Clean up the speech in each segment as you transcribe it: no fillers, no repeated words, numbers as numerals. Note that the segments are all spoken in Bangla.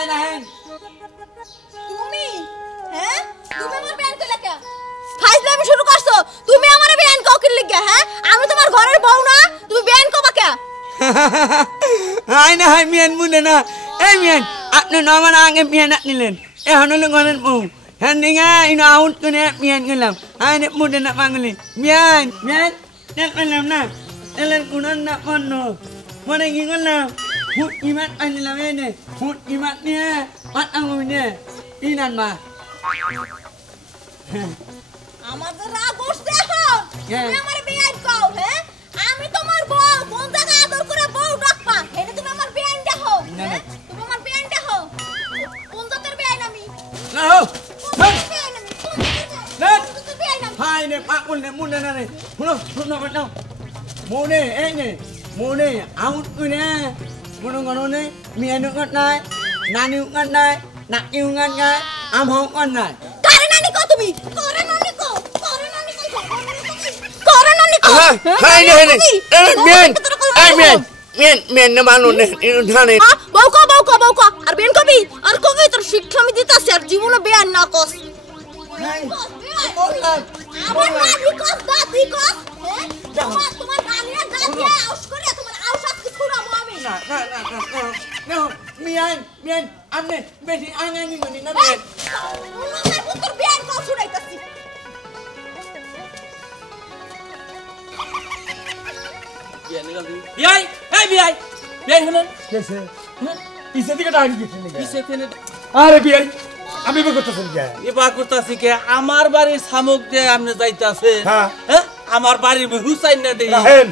আয় না হেন তুমি হ্যাঁ তুমি আমার বেয়ান কইলা কে ফাইজলামি শুরু করছো তুমি আমারে বেয়ান কও কি লিগা হ্যাঁ আমি তোমার ঘরের বউ না তুমি বেয়ান কবা কে আয় না হাই মিয়ান মুলে না এই মিয়ান আপনি নমান আগে মিয়ান নিলেন এখন হলো ঘরের বউ হ্যাঁ নিঙা ইনো আউট করে মিয়ান গেলাম আয় নে মুলে না পাগলি মিয়ান মিয়ান নেট পেলাম না এলেন কুনান না পন্ন মনে কি করলাম হুট ইমাত পাইলাম এনে হুট ইমাত নিয়ে পাতাঙ্গু নিয়ে ইনান মা আমাদের রাগ উঠছে এখন তুমি আমারে বেয়ান কও হ্যাঁ আমি তোমার বউ কোন জায়গা আদর করে বউ ডাকবা হেনে তুমি আমার বেয়ান দেখো হ্যাঁ তুমি আমার বেয়ান দেখো কোন জাতের বেয়ান আমি না hai này bác muốn này muốn này này muốn nó bắt đầu muốn này ấy này muốn này áo người này muốn nó ngon này mía nó ngon này nani ngon này nặng yêu ngon này am hông ngon này করে নানি কো তুমি করে নানি কো করে নানি কো hai này này miên ai miên miên miên nó bán luôn này thằng này বউ কো আর বেন কবি আর কবি তোর শিক্ষা আমি দিতাছি আর জীবনে বেয়ান না কস আমার নানি কস দাদি কস তোমার নানিরা দাদি আউস করে তোমার আউসাত কি ছুড়াবো আমি না miên ăn này বেশি আঙা নি মনি না miên আমার পুত্র বেয়ান কস ছুড়াইতাছি বিয়াই এই বিয়াই বিয়াই হলেন कैसे पीछे दिखे डाली किसने गया কিসে ফেনে अरे भी आई अभी भी कुछ सुन गया এ বা করতাছি কে আমার বাড়ির সামুক দিয়ে আপনি যাইতাছে হ্যাঁ। হ্যাঁ আমার বাড়ির হুসাইন না দেই রাহেন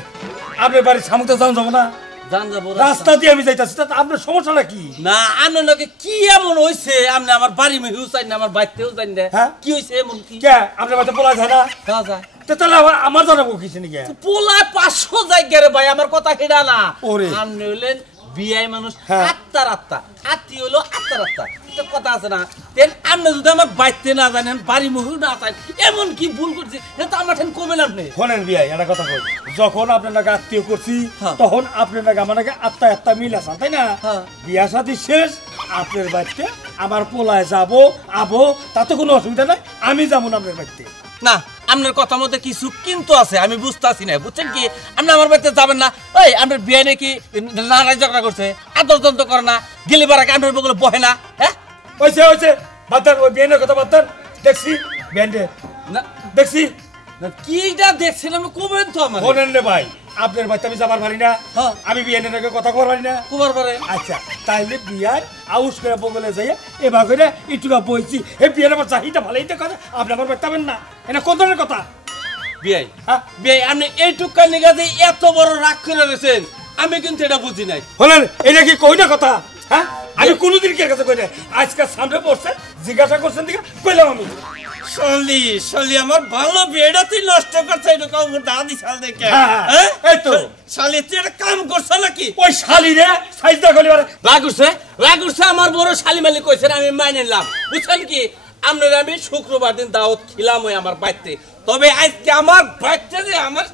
আপনি বাড়ি সামুতে যাও যাব না জান যাব রাস্তা দিয়ে আমি যাইতাছি তা আপনার সমস্যাটা কি না আপনার লগে কি এমন হইছে আপনি আমার বাড়ির হুসাইন না আমার বাইতেও জান দে হ্যাঁ? কি হইছে এমন কি কে আপনার বাড়িতে পোলা যায় না যা যা তো তাহলে আমার জানাবো কিসে গিয়া পোলা 500 জায়গা রে ভাই আমার কথা হেডা না ওরে। আপনি হইলেন বিয়াই মানুষ হ্যাঁ। আত্মা আত্মি হলো আত্মা এটা কথা আছে না তেন আপনি যদি আমার বাইতে না জানেন বাড়ি মুহু না চান এমন কি ভুল করছে এটা তো আমার ঠেন কমেন আপনি শোনেন বিয়াই একটা কথা কই যখন আপনার নাকি আত্মীয় করছি হ্যাঁ। তখন আপনার নাকি আমার নাকি আত্মা মিল আছে তাই না হ্যাঁ। বিয়া শাদী শেষ আপনার বাড়িতে আমার পোলায় যাব আবো তাতে কোনো অসুবিধা নাই আমি যাবো না আপনার বাড়িতে না আপনার কথা মতো কিছু কিন্তু আছে আমি বুঝতাছি না বুঝছেন কি আপনি আমার বাড়িতে যাবেন না ওই আপনার বিয়ে নাকি নারাজ ঝগড়া করছে আদর যন্ত্র করে না গেলে বারাকে আপনার বগলে বহে না হ্যাঁ হয়েছে বাতান ওই বিয়ানের কথা বাতান দেখছি বিয়ানটে না দেখছি না কিটা দেখছিলাম কবেন তো আমার শোনেন রে ভাই আপনার বাড়িতে আমি যাবার পারি না হ্যাঁ। আমি বিয়ানের আগে কথা কবার পারি না কুমার পারে আচ্ছা তাইলে বিয়ার আউস করে বগলে যাই এবার করে ইটুকা বইছি হে বিয়ার আমার চাহিদা ভালোই তো কথা আপনি আমার বাড়িতে যাবেন না এটা কোন ধরনের কথা বিয়াই হ্যাঁ? বিয়াই আপনি এইটুকা নিগা যে এত বড় রাগ করে রয়েছেন আমি কিন্তু এটা বুঝি নাই হলেন এটা কি কই না কথা হ্যাঁ আমি কোনোদিন কে কাছে কই না আজকে সামনে পড়ছে জিজ্ঞাসা করছেন দিকে কইলাম আমি শালি আমার ভালো বিয়েটা তুই নষ্ট করছে এটা কাউ দাদি শাল দেখে হ্যাঁ, হ্যাঁ এই তো। শালি তুই একটা কাম করছ নাকি ওই শালি রে সাইজদা গলি আরে রাগ উঠছে আমার বড় শালি মালিক কইছে আমি মাইনে নিলাম বুঝছেন কি আমরা আমি শুক্রবার দিন দাওয়াত খিলাম ওই আমার বাড়িতে তবে আজকে আমার বাচ্চা যে আমার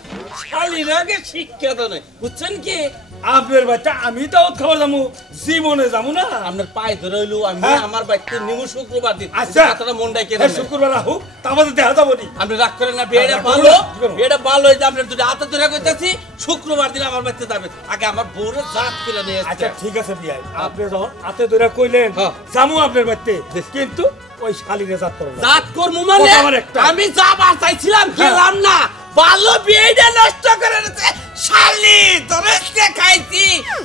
শালির আগে শিক্ষা তো নয় বুঝছেন কি আপনার বাচ্চা আমি তো খাবার যাবো জীবনে যাবো না আপনার পায়ে ধরে হইলো আমি হ্যাঁ। আমার বাড়িতে নিমু শুক্রবার দিন আচ্ছা কথাটা মনটাই কেন এই শুক্রবার হোক তারপরে দেখা যাবো নি আপনি রাগ করেন না বিয়েটা ভালো বিয়েটা ভালো হয়েছে আপনার দুটো হাতে ধরে কইতাছি শুক্রবার দিন আমার বাড়িতে যাবেন আগে আমার বউরে জাত করে নিয়ে আচ্ছা ঠিক আছে বিয়াই আপনি যখন হাতে ধরে কইলেন হ্যাঁ। যাবো আপনার বাড়িতে কিন্তু ওই শালিরে জাত করো না জাত করমু মানে কথা আমার একটা। আমি যাবার চাইছিলাম গেলাম না ভালো বিয়েটা নষ্ট করে দিতে শালি তোরে দেখাইছি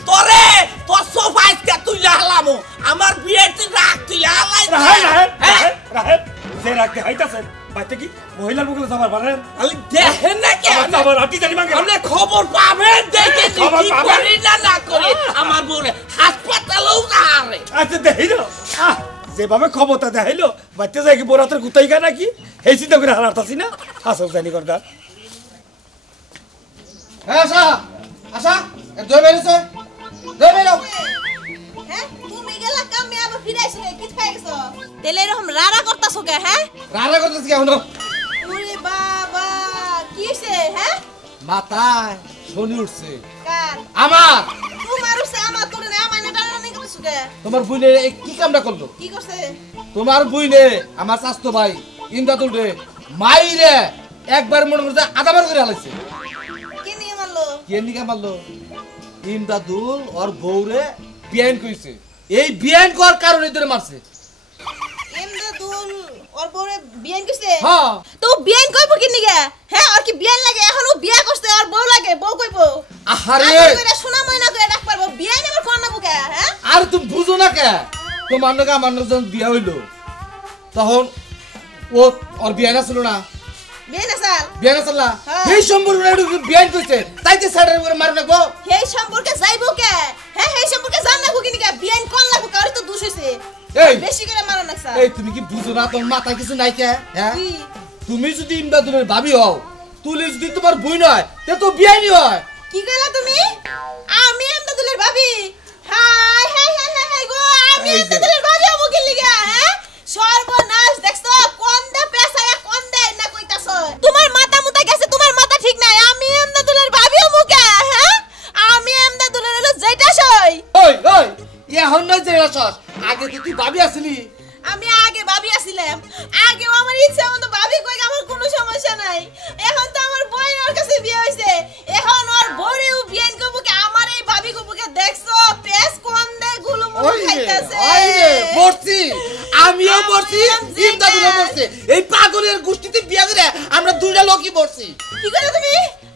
তোরে তোর সোফাইসকে তুই লালামু আমার বিয়েতে রাখ তুই লালাই রাহেন যে রাখতে হাইতাছেন বাড়িতে কি মহিলার বুকলে যাবার পারেন খালি দেখেন না কি আবার হাঁটি জানি মাগে আপনি খবর পাবেন দেখে খবর কি পাবেন? করি না করি আমার বউরে হাসপাতালেও না আরে আচ্ছা দেখিল যেভাবে ক্ষমতা দেখাইলো বাচ্চা যাই কি বোরাতের গুতাই গা নাকি এই চিন্তা করে হারাতাছি না আসল জানি করগা আশা আশা দই বেরিয়েছে দই বেরো হ্যাঁ তুমি গেলা কামে আবার ফিরাইছ না কি খাইছো তেলে এরকম রাড়া করতাছো কে হ্যাঁ রান্না করতেছি কেমন ওরে বাবা কিসে হ্যাঁ মাথায় শনি উঠছে কার আমার তোমার উসে আমার তোরে আমার না টানা নেই কিছু করছো কে তোমার বুইনে কি কামটা করলো কি করছে তোমার বুইনে আমার স্বাস্থ্য ভাই ইমদাদুল রে মাইরে একবার মনে করছে আদাবার করে হালাইছে কি নিয়ে মারলো কে নিকা মারলো ইমদাদুল ওর বউরে বিয়ান কইছে এই বিয়ান করার কারণে ধরে মারছে এমদাদুল ওর বউরে বিয়ান করছে হ্যাঁ তো বিয়ান কইবো কি নিগে হ্যাঁ আর কি বিয়ান লাগে এখন ও বিয়া করছে আর বউ লাগে বউ কইবো আহারে কইরা শোনা ময়না কইরা ডাক পারবো বিয়ান আবার কোন না বুকে হ্যাঁ আর তুমি বুঝো না কে তোমার নাকি আমার নাকি যখন বিয়া হইলো তখন ও ওর বিয়ান আসলো না বিয়ান আসাল বিয়ান আসল না হ্যাঁ। এই সম্পর্কে বিয়ান কইছে তাইতে সাইডের করে মার রাখবো হেই সম্পর্কে যাইবো কে হ্যাঁ হেই সম্পর্কে জান না কি নিগে বিয়ান কোন লাগবো কার তো দোষ হইছে এই বেশি করে মারো না স্যার এই তুমি কি বুঝো না তোমার মাথায় কিছু নাই কে হ্যাঁ কি তুমি যদি ইমদাদুলের ভাবি হও তুলি যদি তোমার বই নয় তে তো বিয়ানি হয় কি কইলা তুমি আমি এমদাদুলের ভাবি হাই হাই হাই হাই হাই গো আমি এই যে। এমদাদুলের ভাবি হবো কি লিগা হ্যাঁ সর্বনাশ দেখছো কোন দে পেছায়া কোন দে না কইতাছ তোমার মাথা মুতা গেছে তোমার মাথা ঠিক নাই আমি এমদাদুলের ভাবি হবো কে হ্যাঁ আমি এমদাদুলের হলো যেটা সই ওই ওই এখন নয় যে রসস আগে তো তুই ভাবি আসলি আমি আগে ভাবি আছিলাম আগেও আমার ইচ্ছা মতো ভাবি কই আমার কোনো সমস্যা নাই এখন তো আমার বোনের কাছে বিয়ে হইছে এখন ওর বউরেও বিয়ান করবো কি আমার এই ভাবি করবো দেখছো পেস কোন দে গুলো মুলো খাইতাছে ওই রে মরছি আমিও মরছি আমি ইমদাদুলও মরছে এই পাগলের গোষ্ঠীতে বিয়া করে আমরা দুইটা লোকই মরছি কি করে তুমি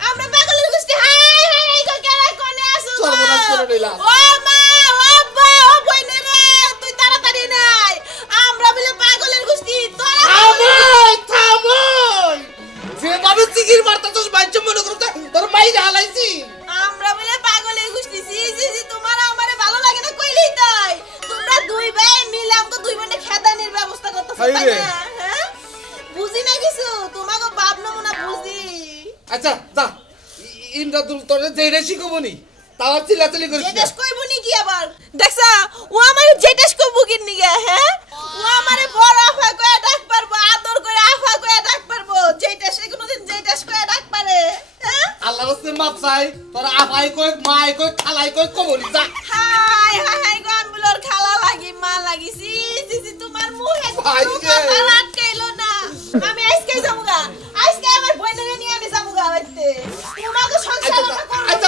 আমরা পাগলের গোষ্ঠী হাই হাই এই গো কেরা কোনে আসো গো? সর্বনাশ করে দিলাম। ও মা ও আব্বা ও বইনে রে তুই তাড়াতাড়ি নাই আমরা বলে পাগলের গোষ্ঠী তোরা থামোই থামোই যেভাবে চিকির মারতা তো বাইচ মনে করতে তোর মাইরে হালাইছি আমরা বলে পাগলের গোষ্ঠী জি জি জি তোমার আমারে ভালো লাগে না কইলেই তাই তোমরা দুই ভাই মিলে আমগো দুই বোনে খেদানির ব্যবস্থা করতেছ হাই তাই রে। না হ্যাঁ বুঝি না কিছু তোমাকে বাপ নমুনা বুঝি আচ্ছা যা ইমদাদুল তোর যেটা শিখবনি তাও চিল্লাচিল্লি করিস না জেটাস কইবনি কি আবার দেখছা ও আমার জেটাস কইবো কি নিগে হ্যাঁ ও আমারে বড় আফা কইয়া ডাক পারবো আদর করে আফা কইয়া ডাক পারবো জেটাস কোনদিন জেটাস কইয়া ডাক পারে হ্যাঁ আল্লাহর রাস্তে মাপ চাই তোর আপাই কই মাই কই খালাই কই কবলি যা হাই হাই হাই গো আমি বলর খালা লাগি মা লাগি জি জি জি তোমার মুখে ভাই রে। কথা আটকাইলো না আমি আজকে যামুগা আজকে আমার বইনের নিয়ে আমি যামুগা বাইতে তোমাকে সংসার আচ্ছা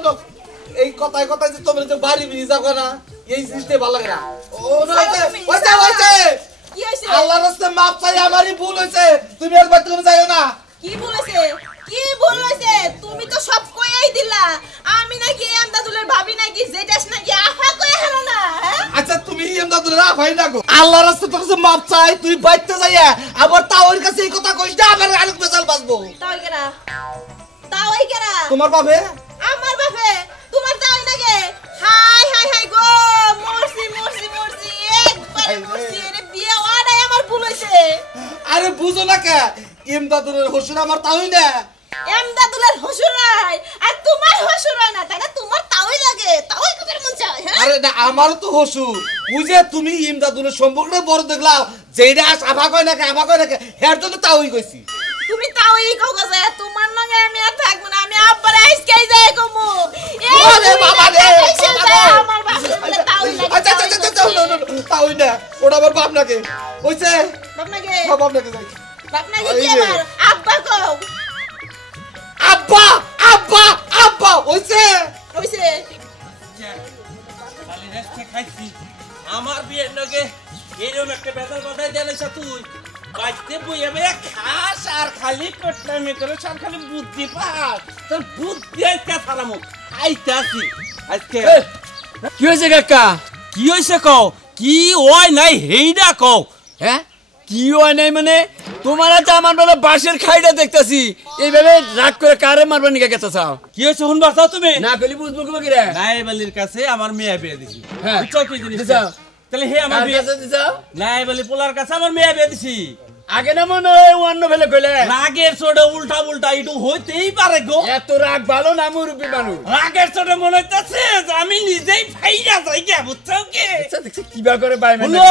নো এই কথায় কথায় যে তোমরা যে বাড়ি বিনি যাও না এই জিনিসটা ভালো লাগে না ও না হইছে কি হইছে আল্লাহর রাস্তে মাপ চাই আমারই ভুল হইছে তুমি আর বাড়ি তুমি যাইও না কি বলেছে কি বলেছে তুমি তো সব কইয়াই দিলা আমি নাকি আমদাদুলের ভাবি নাকি জেটাস নাকি আফা কই হলো না হ্যাঁ আচ্ছা তুমি ইমদাদুল না ভাই না গো আল্লাহর রাস্তে তোর কাছে মাপ চাই তুই বাইতে যাইয়া আবার তাওর কাছে এই কথা কইস না আবার আরেক বেজাল বাজবো তাও এই কেরা তোমার বাবে আমার বাপে তোমার তাই নাকি হাই হাই হাই গো মরছি মরছি মরছি একবারে মরছি রে বিয়ে ওয়াটাই আমার ভুল হইছে আরে বুঝো না কে ইমদাদুলের হোসেন আমার তাওই না এমদাদুলের হসুর নাই আর তোমার হসুর হয় না তাই না তোমার তাওই লাগে তাওই তোদের মন চায় হ্যাঁ আরে না আমারও তো হসু বুঝে তুমি ইমদাদুলের সম্পর্কটা বড় দেখলাও যেটা আফা কয় না আফা কয় না হের জন্য তাওই কইছি তুমি তাওই কও গো তোমার লগে আমি আর থাকবো না আমি আব্বারে আইসকাই যাই কমু ওরে বাবা রে, বাবা রে। আমার বাপরে বলে তাওই লাগে আচ্ছা আচ্ছা আচ্ছা তাওই না ওটা আমার বাপ নাকে হইছে বাপ নাকি বাপ নাকে যাই বাপ নাকি এই কি যে। আবার আব্বা কও আব্বা আব্বা আব্বা হইছে কইছে খালি রেস্টে খাইছি আমার বিয়ের লগে এরকম একটা বেজাল বাধাই দিয়েছ তুই বাইতে বইয়ে বইয়ে খাস আর খালি কটলামি করে সব খালি বুদ্ধি পাস তোর বুদ্ধি আজকে সারামো আইতে আসি আজকে কি হয়েছে কাকা কি হয়েছে কও কি ওই নাই হেইডা কও হ্যাঁ কি হয় নাই মানে তোমার তো আমার বেলা বাঁশের খাইটা দেখতেছি এইভাবে রাগ করে কারে মারবার নিকে গেছে চাও কি হয়েছে শুনবা চাও তুমি না গলি বুঝবো কি রে নাইবালির কাছে আমার মেয়ে বিয়ে দিছি হ্যাঁ। বুঝছো কি জিনিস দিছাও। তাহলে হে আমার কার বিয়ে কাছে দিছাও? নাইবালি পোলার কাছে আমার মেয়ে বিয়ে দিছি আগে না মনে হয় অন্য ফেলে কইলে রাগের চোটে উল্টা উল্টা একটু হইতেই পারে গো এত রাগ ভালো না মুরব্বী মানুষ রাগের চোটে মনে হইতেছে যে আমি নিজেই ফাইরা যাই গে বুঝছো কি আচ্ছা দেখছি কিবা করে বাই মানে হলো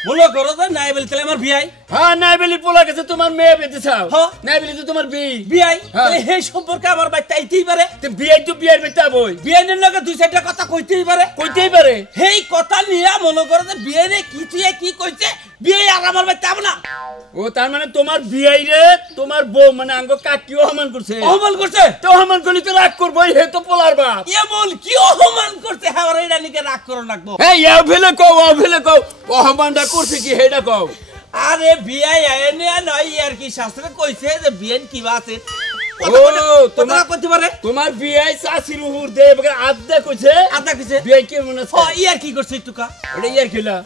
মনে করো যে নাই বলি তাহলে আমার বিয়াই হ্যাঁ নাইবেলি পোলা গেছে তোমার মেয়ে বেঁধে চাও হ্যাঁ। নাইবেলি তো তোমার বিয়ে বিয়াই হ্যাঁ। তাহলে এই সম্পর্কে আমার বাচ্চা আইতেই পারে তো বিয়ে তো বিয়ের বেটা বই বিয়াইনের লগে দুই চারটা কথা কইতেই পারে কইতেই পারে সেই কথা নিয়ে মনে করো যে বিয়ে কি তুই কি কইছে বিয়ে আর আমার বাচ্চা হবে না ও তার মানে তোমার বিয়াই রে তোমার বউ মানে আঙ্গ কাকিও অপমান করছে অপমান করছে তো অপমান করলি তো রাগ করবোই হে তো পোলার বাপ এমন কি অপমান করছে আমার এটা নিকে রাগ করো রাখবো হ্যাঁ ইয়াও ফেলে কও ও ফেলে কও অপমানটা করছে কি হেডা কও আরে বিয়ে এনে নয় আর কি শাস্ত্রে কইছে যে বিয়ে কি আছে ও তোমার করতে পারে তোমার বিয়াই চাষির উহুর দে বগে আদা কইছে আদা কইছে বিয়ে কি মনে আছে ও ইয়ার কি করছে টুকা ওটা ইয়ার খেলা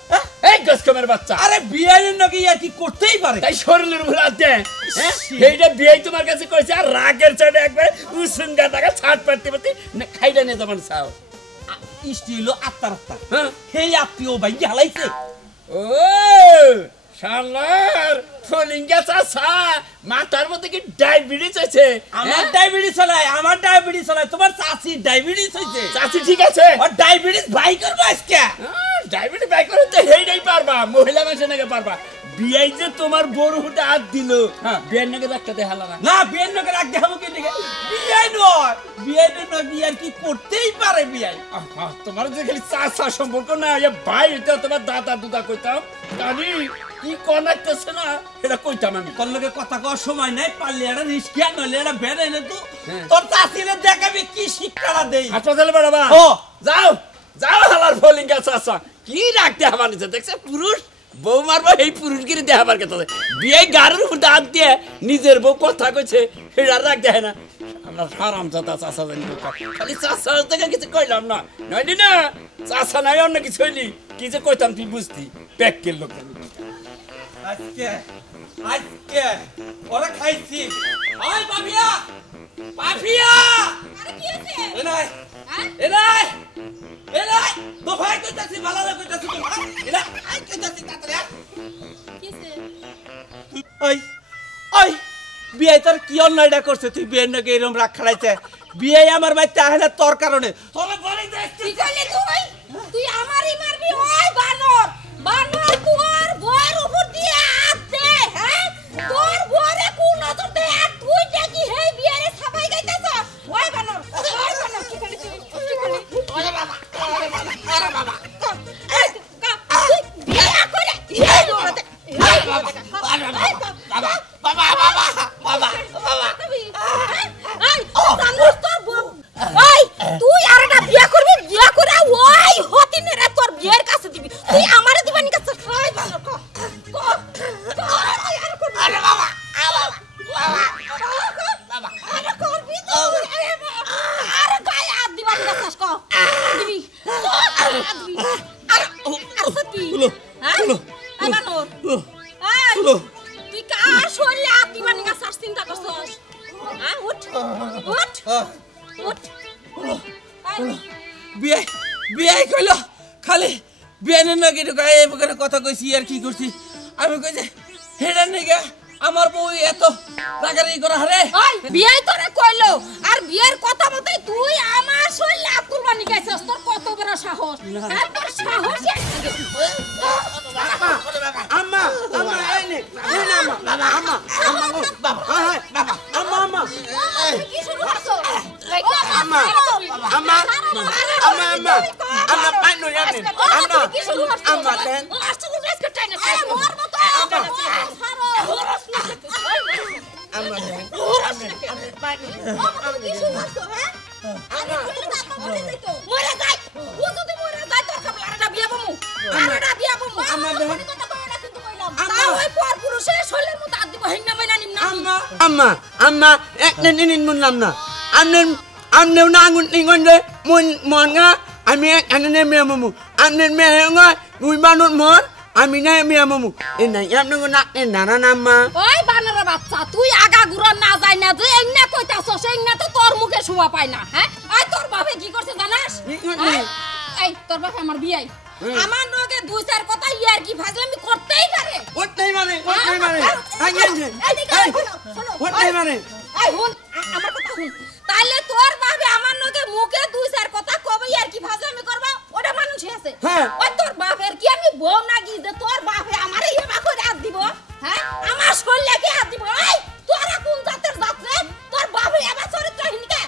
এই গস কামের বাচ্চা আরে বিয়ের নাকি ইয়ার কি করতেই পারে তাই শরীরের উপর আদে হ্যাঁ এইটা বিয়ে তোমার কাছে কইছে আর রাগের চড়ে একবার উসুঙ্গা টাকা ছাড় পারতে পারতে না খাইলা নে তোমার চাও স্টিল আত্মার আত্মা হ্যাঁ সেই আত্মীয় ভাই হালাইছে ও শালার ফলিঙ্গা চাচা মাথার মধ্যে কি ডায়াবেটিস আছে আমার ডায়াবেটিস চলে তোমার চাচি ডায়াবেটিস হইছে চাচি ঠিক আছে আর ডায়াবেটিস ভাই করবো আজকে ডায়াবেটিস বাই করে তো হেইডাই পারবা মহিলা মানুষ নাকি পারবা বিয়াই যে তোমার বড় হুটে হাত দিল হ্যাঁ। বিয়ের নাকি একটা দেখালা না না বিয়ের নাকি রাখ দেখাবো কি দিকে বিয়ে নয় বিয়ার কি করতেই পারে বিয়াই আহা, তোমার যে খালি চাচা সম্পর্ক না এ ভাই এটা তোমার দাদা দুদা কইতাম কানি কি কনাইতেছে না এটা কইতাম আমি তোর লগে কথা কওয়ার সময় নাই পারলে এটা রিস্কিয়া নইলে এটা বেড়ে নে তো হ্যাঁ। তোর চাষিরে দেখাবি কি শিক্ষাটা দেই হাসপাতালে বেড়াবা ও যাও যাও হালার ফলিঙ্গা চাচা কি রাখতে হবার নিছে দেখছে পুরুষ বউ মারবো এই পুরুষগিরি দেখাবার কথা বিয়ে গাড়ির উপর হাত দিয়ে নিজের বউ কথা কইছে সেটা রাখ দেয় না আমরা হারাম চাচা চাচা জানি খালি চাচা থেকে কিছু কইলাম না নইলি না চাচা নাই অন্য কিছু হইলি কি যে কইতাম তুই বুঝতি প্যাকের লোক আজকে ওরা খাইছি ওই পাপিয়া পাপিয়া আরে কি হইছে এনাই হ্যাঁ এনাই এনাই দফায় কইতাছি ভালো লাগে কইতাছি তো এনাই আই কইতাছি তাড়াতাড়ি কি হইছে ওই ওই বিয়ে তোর কি অন্যায়টা করছে তুই বিয়ের নাকি এরকম রাগ খাড়াইছে বিয়ে আমার বাড়িতে আহে না তোর কারণে তোর বাড়ি কি করলি তুই আমারই মারবি ওই বানর বানর তোর বউয়ের উপর দিয়ে হাত দে হ্যাঁ তোর বউরে কোন নজর দে আর তুই দেখি হেই বিয়ারে ছাপাই গাইতাছ ওই বানর কি করলি ওরে বাবা এই বিয়া করে এই দৌড়াতে এই বাবা এই জানোস তোর বউ এই তুই আরেকটা বিয়া করবি বিয়া করে ওই হতিনের তোর বিয়ের কাছে দিবি তুই আমারে দিবানি কাছে ওই ভালো কো আরে বাবা বাবা আরে করবি তো আরে গায় হাত দিবানি কাছে কো দিবি আরে সত্যি হ্যাঁ আমানোর এই তুই কার শরীরে হাত দিবানি কাছে চিন্তা করছস হ্যাঁ উঠ বিয়ে বিয়ে কইলো খালি বিয়ের নাকি এই প্রকারের কথা কইছি আর কি করছি আমি কইছে হেডার নাকি আমার বউ এত রাগারাগি করা হারে ওই বিয়াই তোরে কইলো আর বিয়ের কথা মতই তুই আমার শরীরে হাত তুলবানি গাইছস তোর কত বড় সাহস হ্যাঁ তোর সাহস আম্মা আম্মা এই নে আম্মা আম্মা বাবা বাবা আম্মা আম্মা কি শুরু করছো আম্মা আম্মা আম্মা আম্মা আম্মা পাই নো জানেন আম্মা কি শুরু করছো আম্মা দেন আসছে তো রেস্ট করতে না মোর মত আম্মা দেন পাই নো কি শুরু করছো হ্যাঁ আমি কইলে তো আপা মরে যাইতো মরে যাই ও যদি মরে যায় তোর কাবলাটা বিয়া বমু আরেটা বিয়া বমু আম্মা দেন কথা কইলা কিন্তু কইলাম তাও ওই পর পুরুষের শরীরের মতো আদি বহিনা বাইনা নিম না আম্মা আম্মা আম্মা একটা নিন মুনলাম না আমনে নাঙ্গুন লিঙ্গন দে মুন মনগা আমি এখানে মেয়ে মামু আমনে মেয়ে nga মুই মানুষ মন আমি না মেয়ে মামু এ নাই আমনে না নানা নাম্মা ওই বানর বাচ্চা তুই আগা গুড় না যাই না তুই এমনে কইতাছস এমনে তো তোর মুখে শোভা পায় না হ্যাঁ আই তোর বাপে কি করছে জানাস এই তোর বাপে আমার বিয়াই আমার নগে দুই চার কথা ইয়ার কি ফাজলামি করতেই পারে ওটাই মানে আইয়েন ওটাই মানে এই হুন আমার কথা হুন তাইলে তোর বাপে আমার নগে মুখে দুই চার কথা কবে ইয়ার কি ফাজলামি করবা ওটা মানুষই আছে হ্যাঁ। ওই তোর বাপের কি আমি বউ নাকি যে তোর বাপে সাহস করলে কি হাত দিব এই তোরা কোন জাতের জাত রে তোর বাপে আবার চরিত্রহীন কে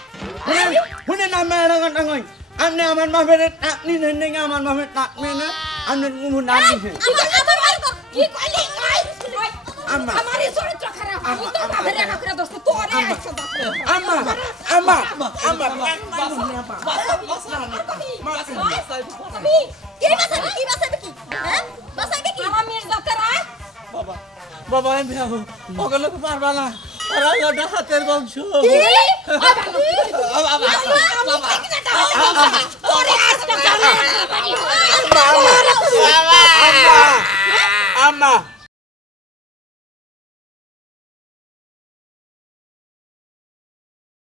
শুনে না মেয়েরা কথা কই আপনি আমার বাপের টাকনি নেন নাকি আমার বাপের টাকনি না আপনি মুখ না দিছে আমার বাড়ি তো কি কইলি ওই আম্মা আমারই চরিত্র খারাপ আমি তো বাপের রেখা করে দোস্ত তোরে আইছো আম্মা আম্মা আম্মা কি বাসাবে কি হ্যাঁ বাসাবে কি আমার মেয়ের জাতের আয় বাবা আমি ওগুলো তো পারবা না ওরা লোটা হাতের বংশ কি বাবা